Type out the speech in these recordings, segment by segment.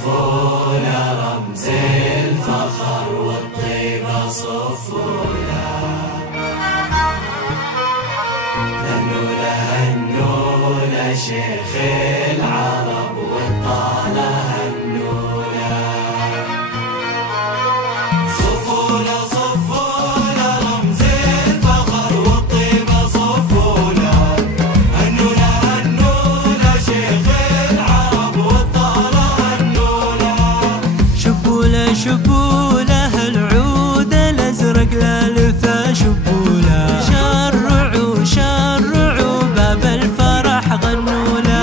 صفونا رمز الفخر والطيبة صفونا هنونا هنونا شيخ العرب والطالة هنونا صفونا صفونا رمز الفخر والطيبة صفونا هنونا هنونا شيخ العرب والطالة هنونا شبوله شبوله العود الازرق لالفه شبوله شرعوا شرعوا باب الفرح غنوا له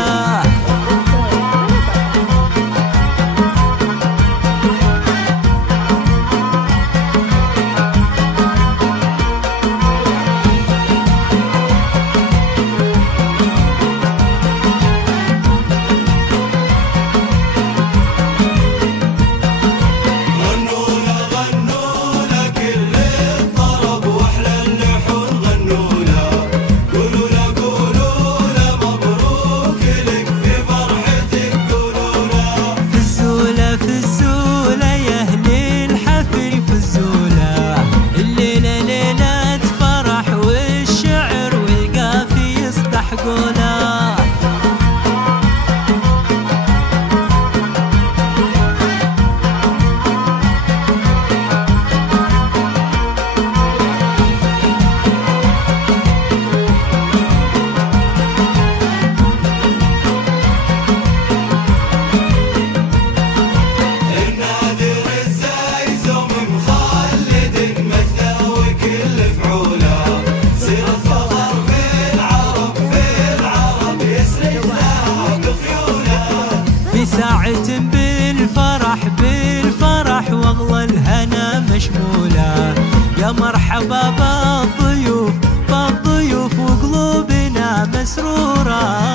ساعة بالفرح بالفرح واغلى الهنا مشمولة يا مرحبا بالضيوف بالضيوف وقلوبنا مسرورة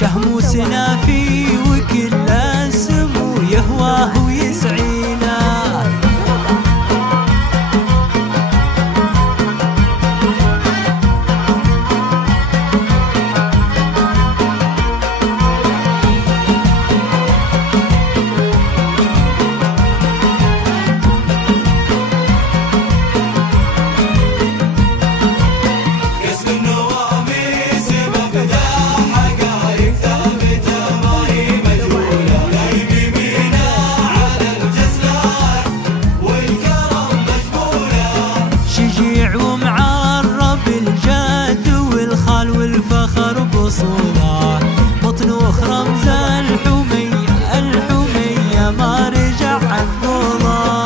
شهموسنا في وكل السمو يهواه ويسعينا والفخر بصوره مطنوخ رمز الحمية الحمية ما رجع حقوله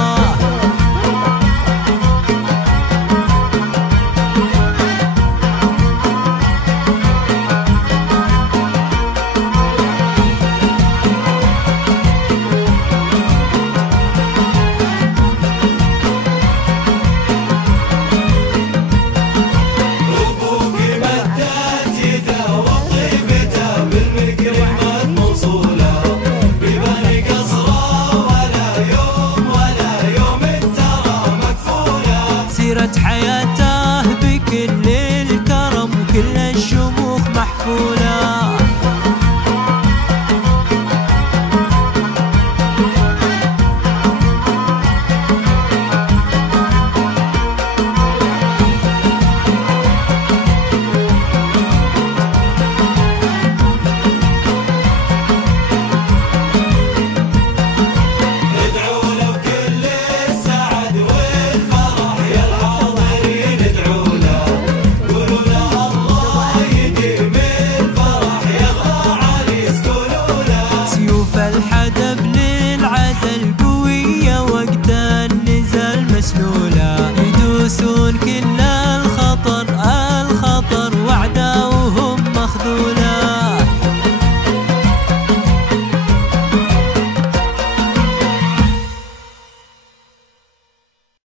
حياته بكل الكرم وكل الشموخ محفولة